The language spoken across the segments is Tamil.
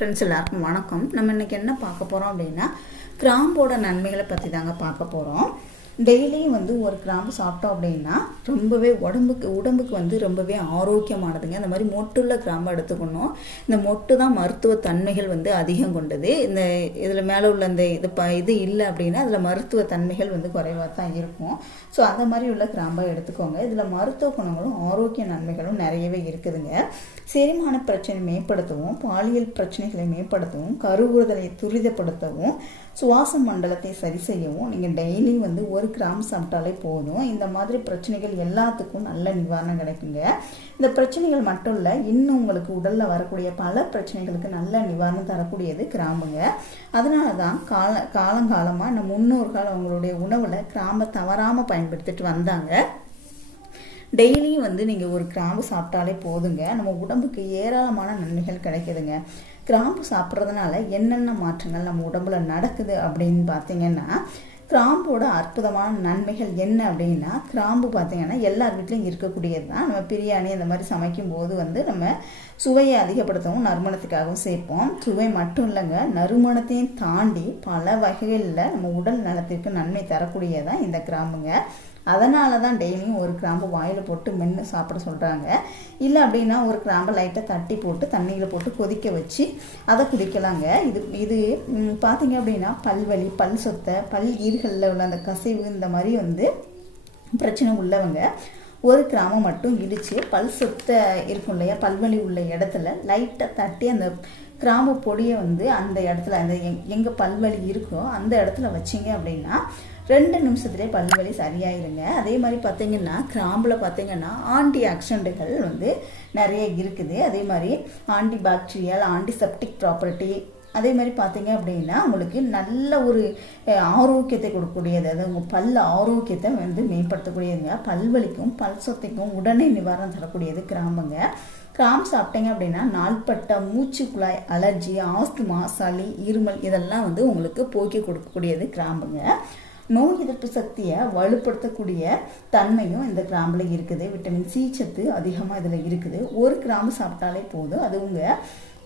ஃப்ரெண்ட்ஸ் எல்லாருக்கும் வணக்கம். நம்ம இன்றைக்கி என்ன பார்க்க போகிறோம் அப்படின்னா கிராம்போட நன்மைகளை பற்றி தாங்க பார்க்க போகிறோம் டெய்லியும் வந்து ஒரு கிராம்பு சாப்பிட்டோம் அப்படின்னா ரொம்பவே உடம்புக்கு உடம்புக்கு வந்து ரொம்பவே ஆரோக்கியமானதுங்க. அந்த மாதிரி மொட்டுள்ள கிராம்பை எடுத்துக்கணும். இந்த மொட்டு தான் மருத்துவ தன்மைகள் வந்து அதிகம் கொண்டது. இந்த இதில் மேலே உள்ள இந்த இது ப இது இல்லை அப்படின்னா அதில் மருத்துவ தன்மைகள் வந்து குறைவாக தான் இருக்கும். ஸோ அந்த மாதிரி உள்ள கிராம்பை எடுத்துக்கோங்க. இதில் மருத்துவ குணங்களும் ஆரோக்கிய நன்மைகளும் நிறையவே இருக்குதுங்க. செரிமான பிரச்சனை மேம்படுத்தவும் பாலியல் பிரச்சனைகளை மேம்படுத்தவும் கருவுறுதலை துரிதப்படுத்தவும் சுவாச மண்டலத்தை சரி செய்யவும் நீங்கள் டெய்லி வந்து ஒரு கிராம் சாப்பிட்டாலே போதும். இந்த மாதிரி பிரச்சனைகள் எல்லாத்துக்கும் நல்ல நிவாரணம் கிடைக்குங்க. இந்த பிரச்சனைகள் மட்டும் இல்லை இன்னும் உங்களுக்கு உடலில் வரக்கூடிய பல பிரச்சனைகளுக்கு நல்ல நிவாரணம் தரக்கூடியது கிராம்புங்க அதனால தான் கால காலங்காலமாக இந்த முன்னோர்கள் அவங்களுடைய உணவில் கிராம்பை தவறாமல் பயன்படுத்திட்டு வந்தாங்க. டெய்லியும் வந்து நீங்கள் ஒரு கிராம்பு சாப்பிட்டாலே போதுங்க. நம்ம உடம்புக்கு ஏராளமான நன்மைகள் கிடைக்குதுங்க. கிராம்பு சாப்பிட்றதுனால என்னென்ன மாற்றங்கள் நம்ம உடம்புல நடக்குது அப்படின்னு பார்த்தீங்கன்னா கிராம்போட அற்புதமான நன்மைகள் என்ன அப்படின்னா கிராம்பு பார்த்தீங்கன்னா எல்லார் வீட்லேயும் இருக்கக்கூடியது தான். நம்ம பிரியாணி அந்த மாதிரி சமைக்கும் போது வந்து நம்ம சுவையை அதிகப்படுத்தவும் நறுமணத்துக்காகவும் சேர்ப்போம். சுவை மட்டும் இல்லைங்க நறுமணத்தையும் தாண்டி பல வகைகளில் நம்ம உடல் நலத்திற்கு நன்மை தரக்கூடியதான் இந்த கிராம்புங்க. அதனால தான் டெய்லியும் ஒரு கிராம்பு வாயில் போட்டு மென்று சாப்பிட சொல்கிறாங்க இல்லை அப்படின்னா ஒரு கிராம்பை லைட்டாக தட்டி போட்டு தண்ணியில் போட்டு கொதிக்க வச்சு அதை குடிக்கலாங்க. இது இது பார்த்திங்க பார்த்தீங்க அப்படின்னா பல்வலி பல் சொத்தை பல் ஈர்களில் உள்ள அந்த கசிவு இந்த மாதிரி வந்து பிரச்சனை உள்ளவங்க ஒரு கிராமம் மட்டும் இடித்து பல் சொத்தை இருக்கும் இல்லையா பல்வலி உள்ள இடத்துல லைட்டாக தட்டி அந்த கிராம்பு பொடியை வந்து அந்த இடத்துல அந்த எங் எங்கே பல்வலி இருக்கோ அந்த இடத்துல வச்சிங்க அப்படின்னா ரெண்டு நிமிஷத்துலேயே பல்வலி சரியாயிருங்க. அதே மாதிரி பார்த்தீங்கன்னா கிராம்பில் பார்த்தீங்கன்னா ஆன்டி ஆக்சிடென்ட்டுகள் வந்து நிறைய இருக்குது. அதே மாதிரி ஆன்டி பாக்டீரியல் ஆன்டிசெப்டிக் ப்ராப்பர்ட்டி. அதே மாதிரி பார்த்தீங்க அப்படின்னா உங்களுக்கு நல்ல ஒரு ஆரோக்கியத்தை கொடுக்கக்கூடியது. அது உங்கள் பல் ஆரோக்கியத்தை வந்து மேம்படுத்தக்கூடியதுங்க. பல்வலிக்கும் பல் சொத்தைக்கும் உடனே நிவாரணம் தரக்கூடியது கிராமங்க. கிராம் சாப்பிட்டீங்க அப்படின்னா நாள்பட்ட மூச்சு குழாய் அலர்ஜி ஆஸ்துமா சளி இருமல் இதெல்லாம் வந்து உங்களுக்கு போக்கி கொடுக்கக்கூடியது கிராம்புங்க. நோய் எதிர்ப்பு சக்தியை வலுப்படுத்தக்கூடிய தன்மையும் இந்த கிராம்பில் இருக்குது. விட்டமின் சி சத்து அதிகமாக இதில் இருக்குது. ஒரு கிராம்பு சாப்பிட்டாலே போதும். அது உங்கள்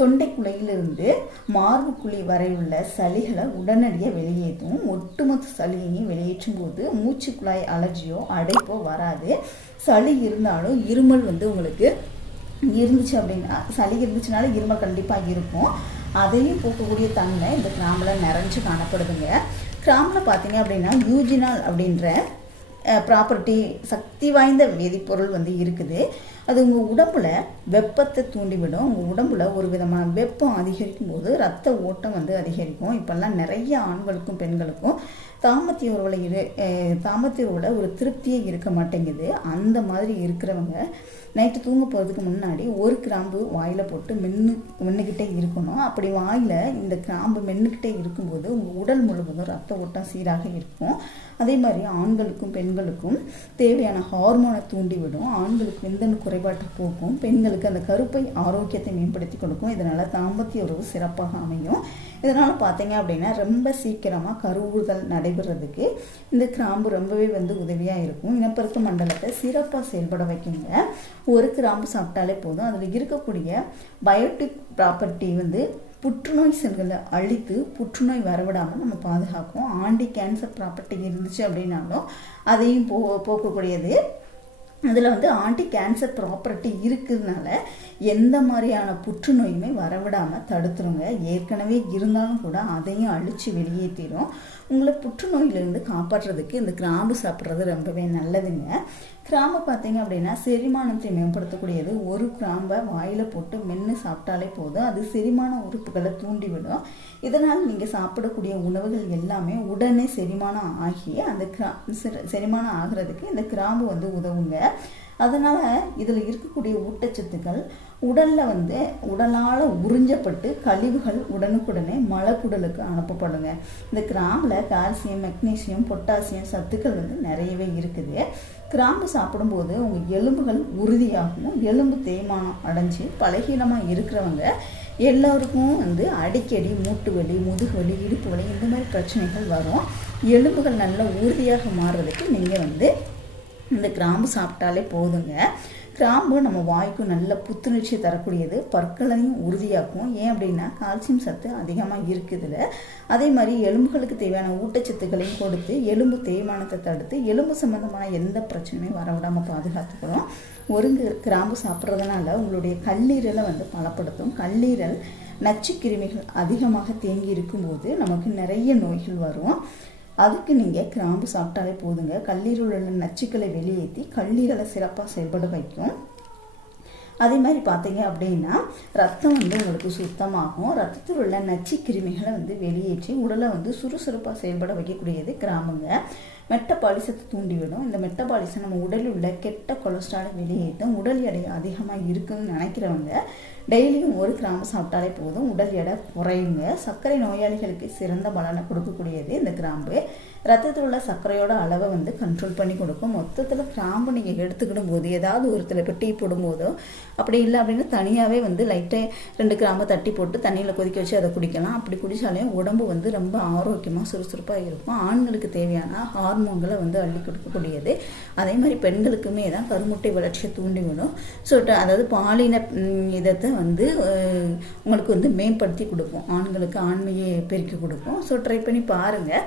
தொண்டைக்குலையிலிருந்து மார்புக்குழி வரை உள்ள சளிகளை உடனடியாக வெளியேற்றும். ஒட்டுமொத்த சளியையும் வெளியேற்றும் போது மூச்சு குழாய் அலர்ஜியோ அடைப்போ வராது. சளி இருந்தாலும் இருமல் வந்து உங்களுக்கு இருந்துச்சு அப்படின்னா சளி இருந்துச்சுனால இருமல் கண்டிப்பாக இருக்கும். அதையும் போக்கக்கூடிய தன்மை இந்த கிராமில் நிறைஞ்சு காணப்படுதுங்க. கிராமில் பார்த்தீங்க அப்படின்னா யூஜினால் அப்படின்ற ப்ராப்பர்ட்டி சக்தி வாய்ந்த வேதிப்பொருள் வந்து இருக்குது. அது உங்கள் உடம்புல வெப்பத்தை தூண்டிவிடும். உங்கள் உடம்புல ஒரு விதமான வெப்பம் அதிகரிக்கும் போது ரத்த ஓட்டம் வந்து அதிகரிக்கும். இப்போல்லாம் நிறைய ஆண்களுக்கும் பெண்களுக்கும் தாமத்திய உறவில் இரு தாமத்திய உறவில் ஒரு திருப்தியே இருக்க மாட்டேங்குது. அந்த மாதிரி இருக்கிறவங்க நைட்டு தூங்க போகிறதுக்கு முன்னாடி ஒரு கிராம்பு வாயில் போட்டு மென்று மென்றுக்கிட்டே இருக்கணும். அப்படி வாயில் இந்த கிராம்பு மென்றுக்கிட்டே இருக்கும்போது உங்கள் உடல் முழுவதும் ரத்த ஓட்டம் சீராக இருக்கும். அதே மாதிரி ஆண்களுக்கும் பெண்களுக்கும் தேவையான ஹார்மோனை தூண்டிவிடும். ஆண்களுக்கு விந்தணு குறைபாட்டை போக்கும் பெண்களுக்கு அந்த கருப்பை ஆரோக்கியத்தை மேம்படுத்தி கொடுக்கும். இதனால் தாம்பத்திய உறவு சிறப்பாக அமையும். இதனால் பார்த்தீங்க அப்படின்னா ரொம்ப சீக்கிரமாக கருவுறுதல் நடைபெறதுக்கு இந்த கிராம்பு ரொம்பவே வந்து உதவியாக இருக்கும். இனப்பெருக்க மண்டலத்தை சிறப்பாக செயல்பட வைக்குங்க. ஒரு கிராம்பு சாப்பிட்டாலே போதும். அதில் இருக்கக்கூடிய பயோட்டிக் ப்ராப்பர்ட்டி வந்து புற்றுநோய் செல்களை அழித்து புற்றுநோய் வரவிடாமல் நம்ம பாதுகாக்கும் ஆண்டி கேன்சர் ப்ராப்பர்ட்டி இருந்துச்சு அப்படின்னாலும் அதையும் போ போக்கக்கூடியது அதில் வந்து ஆன்டி கேன்சர் ப்ராப்பர்ட்டி இருக்கிறதுனால எந்த மாதிரியான புற்றுநோயுமே வரவிடாமல் தடுத்துருங்க. ஏற்கனவே இருந்தாலும் கூட அதையும் அழித்து வெளியேற்றிடும் உங்களை புற்றுநோயிலிருந்து காப்பாற்றுறதுக்கு இந்த கிராம்பு சாப்பிட்றது ரொம்பவே நல்லதுங்க. கிராம்பு பார்த்தீங்க அப்படின்னா செரிமானத்தை மேம்படுத்தக்கூடியது. ஒரு கிராம்பை வாயில் போட்டு மென்று சாப்பிட்டாலே போதும். அது செரிமான உறுப்புகளை தூண்டிவிடும். இதனால் நீங்கள் சாப்பிடக்கூடிய உணவுகள் எல்லாமே உடனே செரிமானம் ஆகி அந்த கிரா செரிமானம் ஆகிறதுக்கு இந்த கிராம்பு வந்து உதவுங்க. அதனால் இதில் இருக்கக்கூடிய ஊட்டச்சத்துக்கள் உடலில் வந்து உடலால் உறிஞ்சப்பட்டு கழிவுகள் உடனுக்குடனே மலக்குடலுக்கு அனுப்பப்படுங்க. இந்த கிராம்பில் கால்சியம் மெக்னீசியம் பொட்டாசியம் சத்துக்கள் வந்து நிறையவே இருக்குது. கிராம்பு சாப்பிடும்போது உங்கள் எலும்புகள் உறுதியாகவும் எலும்பு தேய்மானம் அடைஞ்சு பலகீனமாக இருக்கிறவங்க எல்லோருக்கும் வந்து அடிக்கடி மூட்டு வலி முதுகு வலி இடுப்பு வலி இந்த மாதிரி பிரச்சனைகள் வரும். எலும்புகள் நல்லா உறுதியாக மாறுறதுக்கு நீங்கள் வந்து இந்த கிராம்பு சாப்பிட்டாலே போதுங்க. கிராம்பு நம்ம வாய்க்கும் நல்ல புத்துணர்ச்சியை தரக்கூடியது. பற்களையும் உறுதியாக்கும். ஏன் அப்படின்னா கால்சியம் சத்து அதிகமாக இருக்குதுல. அதே மாதிரி எலும்புகளுக்கு தேவையான ஊட்டச்சத்துக்களையும் கொடுத்து எலும்பு தேய்மானத்தை தடுத்து எலும்பு சம்மந்தமான எந்த பிரச்சனையும் வரவிடாமல் பாதுகாத்துக்கிறோம் ஒரு கிராம்பு சாப்பிட்றதுனால உங்களுடைய கல்லீரலை வந்து பலப்படுத்தும். கல்லீரல் நச்சு கிருமிகள் அதிகமாக தேங்கி இருக்கும்போது நமக்கு நிறைய நோய்கள் வரும். அதுக்கு நீங்கள் கிராம்பு சாப்பிட்டாலே போதுங்க. கல்லீரல் உள்ள நச்சுக்களை வெளியேற்றி கல்லீரலை சிறப்பாக செயல்பட வைக்கும். அதே மாதிரி பார்த்தீங்க அப்படின்னா ரத்தம் வந்து உங்களுக்கு சுத்தமாகும். ரத்தத்தில் உள்ள நச்சு கிருமிகளை வந்து வெளியேற்றி உடலை வந்து சுறுசுறுப்பாக செயல்பட வைக்கக்கூடியது கிராமங்க. மெட்டபாலிசத்தை தூண்டிவிடும். இந்த மெட்டபாலிசம் நம்ம உடலில் உள்ள கெட்ட கொலஸ்ட்ராலை வெளியேற்றும் உடல் எடை அதிகமாக இருக்குன்னு நினைக்கிறவங்க டெய்லியும் ஒரு கிராம் சாப்பிட்டாலே போதும். உடல் எடை குறையுங்க. சர்க்கரை நோயாளிகளுக்கு சிறந்த பலனை கொடுக்கக்கூடியது இந்த கிராம்பு. ரத்தத்தில் உள்ள சர்க்கரையோட அளவை வந்து கண்ட்ரோல் பண்ணி கொடுக்கும். மொத்தத்தில் கிராம்பு நீங்கள் எடுத்துக்கிடும் போது ஏதாவது ஒருத்தில் இப்போ டீ போடும்போதோ அப்படி இல்லை அப்படின்னா தனியாகவே வந்து லைட்டாக ரெண்டு கிராம்பை தட்டி போட்டு தண்ணியில் கொதிக்க வச்சு அதை குடிக்கலாம். அப்படி குடித்தாலே உடம்பு வந்து ரொம்ப ஆரோக்கியமாக சுறுசுறுப்பாக இருக்கும். ஆண்களுக்கு தேவையான ஹார்மோன்களை வந்து அள்ளி கொடுக்கக்கூடியது. அதே மாதிரி பெண்களுக்குமே தான் கருமுட்டை வளர்ச்சியை தூண்டிவிடும். ஸோ அதாவது பாலின இதத்தை வந்து உங்களுக்கு வந்து மேம்படுத்தி கொடுக்கும். ஆண்களுக்கு ஆண்மையை பெருக்கி கொடுக்கும். ஸோ ட்ரை பண்ணி பாருங்கள்